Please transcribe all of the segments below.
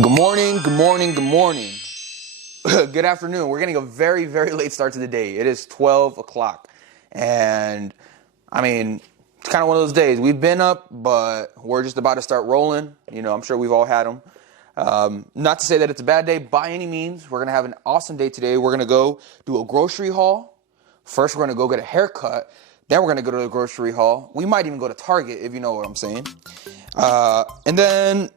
Good morning, good morning, good morning. Good afternoon. We're getting a very, very late start to the day. It is 12 o'clock. And I mean, it's kind of one of those days. We've been up, but we're just about to start rolling. You know, I'm sure we've all had them. Not to say that it's a bad day by any means. We're going to have an awesome day today. We're going to go do a grocery haul. First, we're going to go get a haircut. Then we're going to go to the grocery haul. We might even go to Target, if you know what I'm saying. And then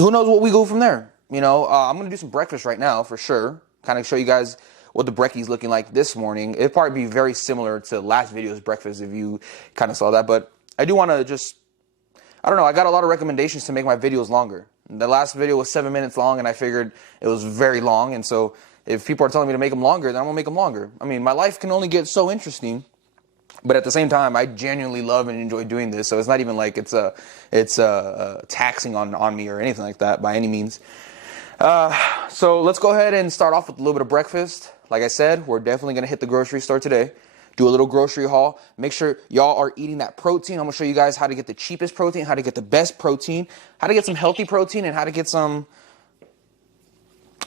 who knows what we go from there. You know, I'm going to do some breakfast right now for sure. Kind of show you guys what the brekie's looking like this morning. It'll probably be very similar to last video's breakfast if you kind of saw that. But I do want to just, I don't know, I got a lot of recommendations to make my videos longer. The last video was 7 minutes long and I figured it was very long. And so if people are telling me to make them longer, then I'm going to make them longer. I mean, my life can only get so interesting. But at the same time, I genuinely love and enjoy doing this. So it's not even like it's taxing on me or anything like that by any means. So let's go ahead and start off with a little bit of breakfast. Like I said, we're definitely going to hit the grocery store today. Do a little grocery haul. Make sure y'all are eating that protein. I'm going to show you guys how to get the cheapest protein, how to get the best protein, how to get some healthy protein, and how to get some,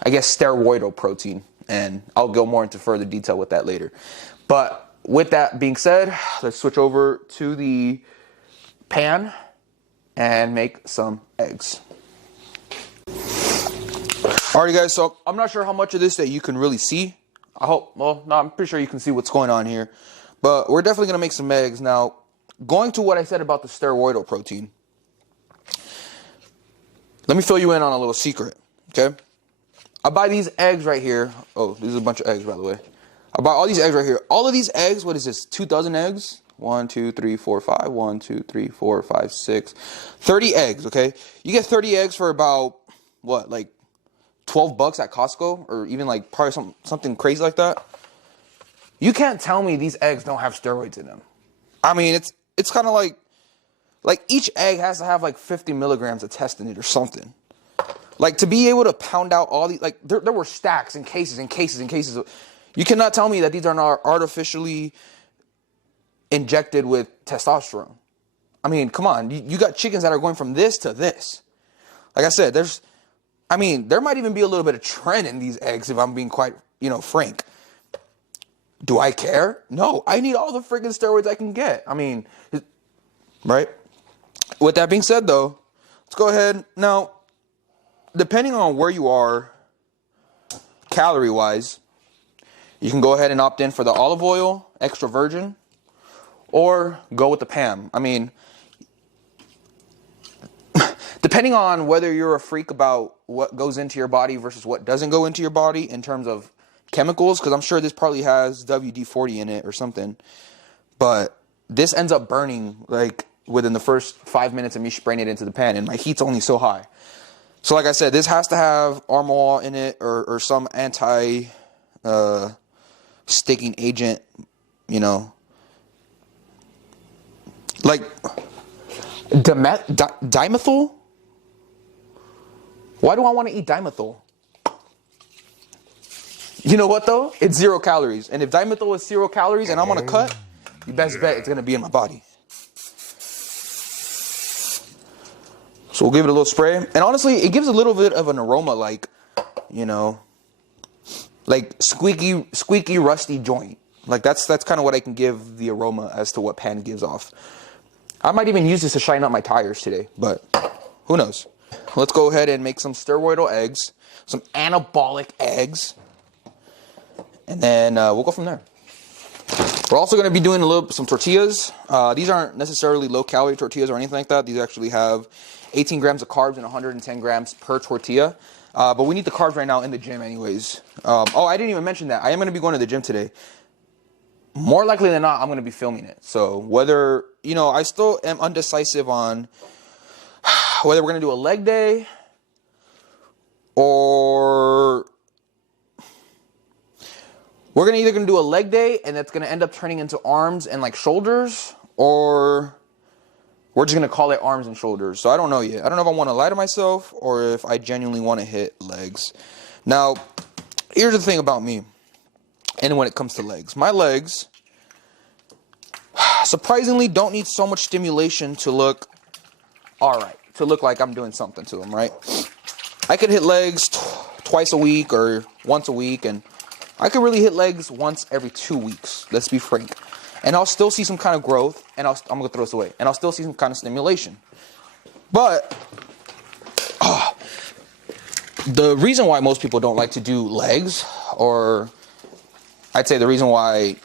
I guess, steroidal protein. And I'll go more into further detail with that later. But with that being said, let's switch over to the pan and make some eggs. Alrighty guys, so I'm not sure how much of this that you can really see. I hope, well, no, I'm pretty sure you can see what's going on here. But we're definitely going to make some eggs. Now, going to what I said about the steroidal protein, let me fill you in on a little secret, okay? I buy these eggs right here. Oh, there's a bunch of eggs, by the way. I buy all these eggs right here. All of these eggs, what is this, 2 dozen eggs? 1, 2, 3, 4, 5. 1, 2, 3, 4, 5, 6. 30 eggs, okay? You get 30 eggs for about, what, like $12 at Costco? Or even like probably something crazy like that. You can't tell me these eggs don't have steroids in them. I mean, it's kind of like each egg has to have like 50 milligrams of test in it or something. Like to be able to pound out all these, like there were stacks and cases and cases and cases of, you cannot tell me that these are not artificially injected with testosterone. I mean, come on. You got chickens that are going from this to this. Like I said, there might even be a little bit of trend in these eggs if I'm being quite, frank. Do I care? No. I need all the freaking steroids I can get. I mean, right? With that being said, though, let's go ahead. Now, depending on where you are, calorie-wise, you can go ahead and opt in for the olive oil, extra virgin, or go with the Pam. I mean, depending on whether you're a freak about what goes into your body versus what doesn't go into your body in terms of chemicals, because I'm sure this probably has WD-40 in it or something, but this ends up burning like within the first 5 minutes of me spraying it into the pan, and my heat's only so high. So like I said, this has to have Armor All in it or some anti sticking agent, like dimethyl. Why do I want to eat dimethyl? You know what though? It's 0 calories. And if dimethyl is 0 calories and I'm on a cut, you best bet it's going to be in my body. So we'll give it a little spray. And honestly, it gives a little bit of an aroma like, like squeaky, rusty joint. Like that's kind of what I can give the aroma as to what pan gives off. I might even use this to shine up my tires today, but who knows? Let's go ahead and make some steroidal eggs, some anabolic eggs, and then we'll go from there. We're also going to be doing some tortillas. These aren't necessarily low-calorie tortillas or anything like that. These actually have 18 grams of carbs and 110 grams per tortilla. But we need the carbs right now in the gym anyways. Oh, I didn't even mention that. I am going to be going to the gym today. More likely than not, I'm going to be filming it. So whether, I still am undecisive on whether we're going to do a leg day or we're either going to do a leg day and that's going to end up turning into arms and like shoulders, or we're just going to call it arms and shoulders. So I don't know yet. I don't know if I want to lie to myself or if I genuinely want to hit legs. Now, here's the thing about me. And when it comes to legs, my legs surprisingly don't need so much stimulation to look all right. to look like I'm doing something to them, right? I could hit legs twice a week or once a week, and I could really hit legs once every 2 weeks. Let's be frank. And I'll still see some kind of growth, and I'm gonna throw this away, and I'll still see some kind of stimulation. But the reason why most people don't like to do legs, or I'd say the reason why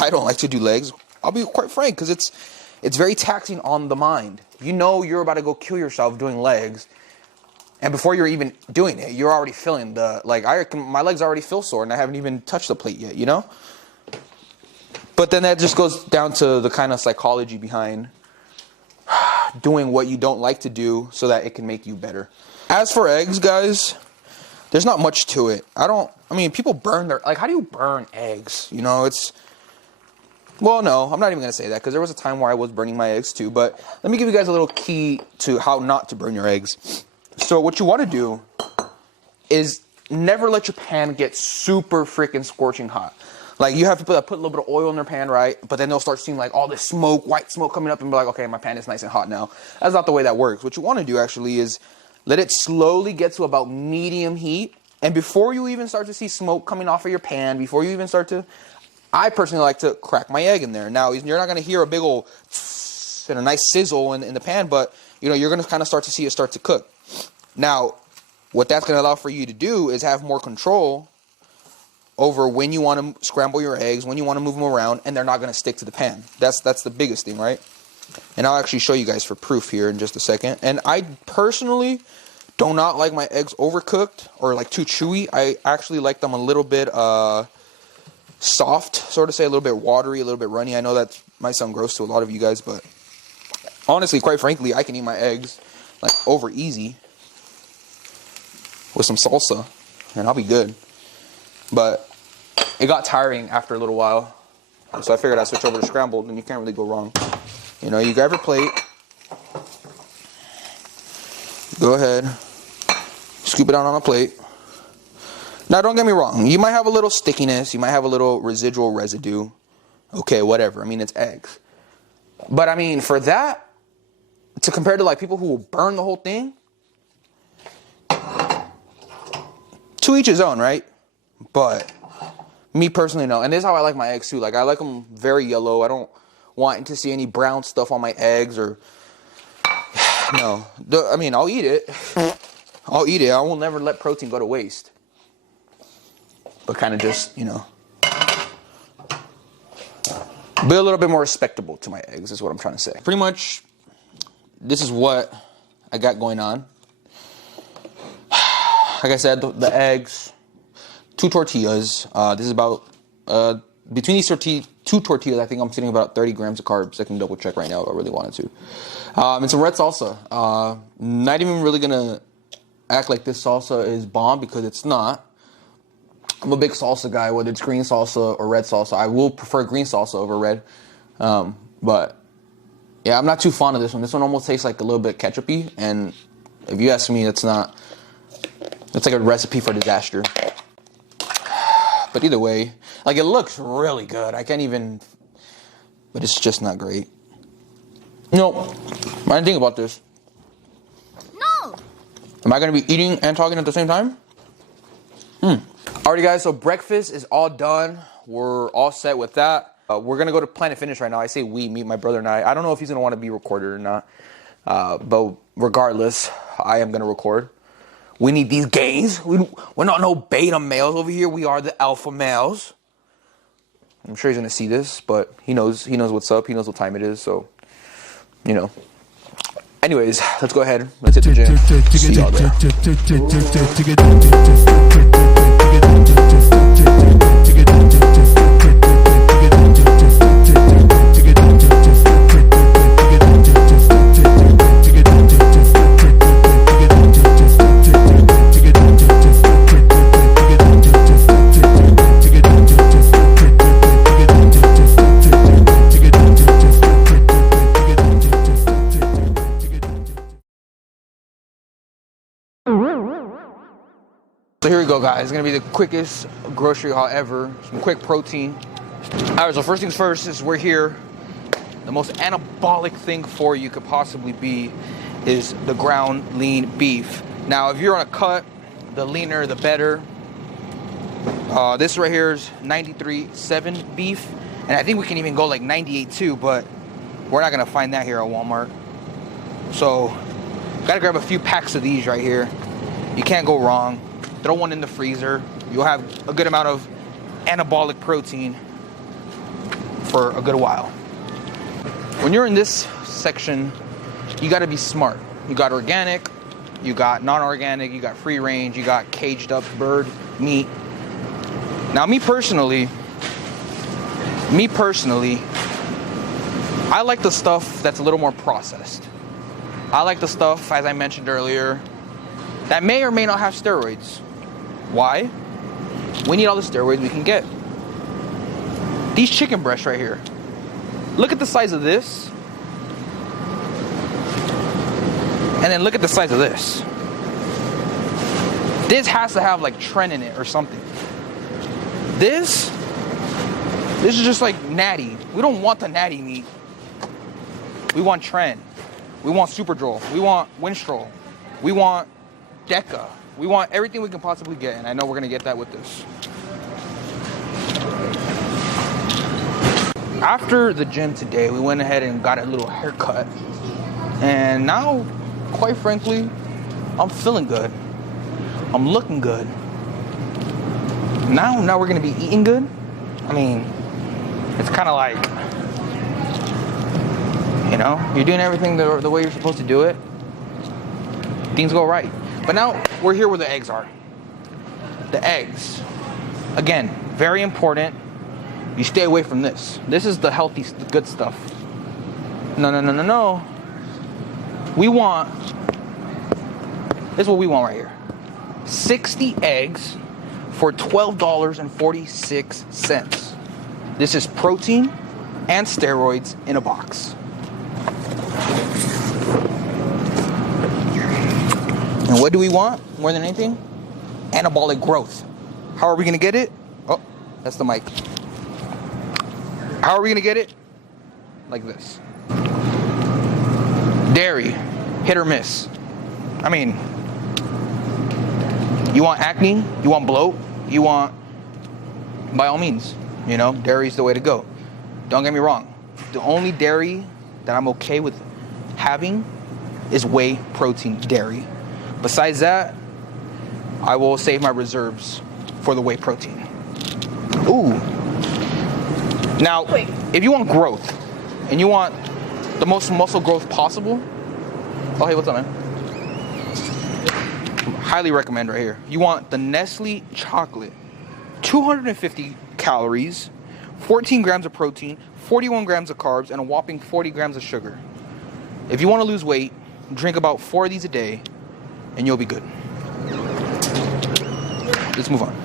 I don't like to do legs, I'll be quite frank, because it's very taxing on the mind. You know you're about to go kill yourself doing legs, and before you're even doing it, you're already feeling my legs already feel sore, and I haven't even touched the plate yet, you know? But then that just goes down to the kind of psychology behind doing what you don't like to do so that it can make you better. As for eggs, guys, there's not much to it. People burn how do you burn eggs? You know, well, no, I'm not even going to say that, because there was a time where I was burning my eggs too. But let me give you guys a little key to how not to burn your eggs. So what you want to do is never let your pan get super freaking scorching hot. Like, you have to put a little bit of oil in their pan, right? But then they'll start seeing like all this smoke, white smoke coming up, and be like, okay, my pan is nice and hot now. That's not the way that works. What you want to do actually is let it slowly get to about medium heat. And before you even start to see smoke coming off of your pan, before you even start to, I personally like to crack my egg in there. Now, you're not going to hear a big old and a nice sizzle in the pan, but you know, you're going to kind of start to see it start to cook. Now, what that's going to allow for you to do is have more control over when you want to scramble your eggs, when you want to move them around, and they're not going to stick to the pan. That's the biggest thing, right? And I'll actually show you guys for proof here in just a second. And I personally do not like my eggs overcooked or like too chewy. I actually like them a little bit soft, sort of say, a little bit watery, a little bit runny. I know that might sound gross to a lot of you guys, but honestly, quite frankly, I can eat my eggs like over easy with some salsa, and I'll be good. But it got tiring after a little while, so I figured I'd switch over to scrambled, and you can't really go wrong. You know, you grab your plate, go ahead, scoop it out on a plate. Now, don't get me wrong, you might have a little stickiness, you might have a little residual residue. Okay, whatever, I mean, it's eggs. But I mean, for that, to compare to like people who will burn the whole thing, to each his own, right? But me personally, no. And this is how I like my eggs too. Like, I like them very yellow. I don't want to see any brown stuff on my eggs or no. I'll eat it. I'll eat it. I will never let protein go to waste. But kind of just, you know, be a little bit more respectable to my eggs is what I'm trying to say. Pretty much, this is what I got going on. Like I said, the eggs, 2 tortillas. This is about, between these two tortillas, I think I'm sitting about 30 grams of carbs. I can double check right now if I really wanted to. And some red salsa. Not even really going to act like this salsa is bomb, because it's not. I'm a big salsa guy, whether it's green salsa or red salsa. I will prefer green salsa over red. But yeah, I'm not too fond of this one. This one almost tastes like a little bit ketchup-y. And if you ask me, it's like a recipe for disaster. But either way, like, it looks really good. I can't even, but it's just not great. No, I didn't think about this. No. Am I going to be eating and talking at the same time? Alrighty, guys, so breakfast is all done. We're all set with that. We're going to go to Planet Fitness right now. I say we, me, my brother, and I. I don't know if he's going to want to be recorded or not. But regardless, I am going to record. We need these gains. We're not no beta males over here. We are the alpha males. I'm sure he's going to see this, but he knows what's up. He knows what time it is, so, you know. Anyways, let's go ahead. Let's hit the gym. See y'all there. So here we go, guys. It's gonna be the quickest grocery haul ever. Some quick protein. All right, so first things first is we're here the most anabolic thing for you could possibly be is the ground lean beef. Now, if you're on a cut, the leaner, the better. This right here is 93.7 beef, and I think we can even go like 98.2, but we're not gonna find that here at Walmart. So, gotta grab a few packs of these right here. You can't go wrong. Throw one in the freezer. You'll have a good amount of anabolic protein for a good while. When you're in this section, you gotta be smart. You got organic, you got non-organic, you got free range, you got caged up bird meat. Now, me personally, I like the stuff that's a little more processed. I like the stuff, as I mentioned earlier, that may or may not have steroids. Why? We need all the steroids we can get. These chicken breasts right here. Look at the size of this. And then look at the size of this. This has to have like tren in it or something. This is just like natty. We don't want the natty meat. We want tren. We want Superdrol. We want Winstrol. We want Deca. We want everything we can possibly get, and I know we're gonna get that with this. After the gym today, we went ahead and got a little haircut, and now, quite frankly, I'm feeling good. I'm looking good. Now we're gonna be eating good. I mean, it's kind of like, you know, you're doing everything the way you're supposed to do it. Things go right. But now we're here where the eggs are. The eggs. Again, very important. You stay away from this. This is the healthy, the good stuff. No. We want, this is what we want right here. 60 eggs for $12.46. This is protein and steroids in a box. And what do we want more than anything? Anabolic growth. How are we gonna get it? Oh, that's the mic. How are we gonna get it? Like this. Dairy, hit or miss. I mean, you want acne, you want bloat, you want, by all means, you know, dairy's the way to go. Don't get me wrong. The only dairy that I'm okay with having is whey protein dairy. Besides that, I will save my reserves for the whey protein. Ooh. Now, if you want growth and you want the most muscle growth possible, oh, hey, what's up, man? Highly recommend right here. You want the Nestle chocolate. 250 calories, 14 grams of protein, 41 grams of carbs, and a whopping 40 grams of sugar. If you want to lose weight, drink about 4 of these a day, and you'll be good. Let's move on.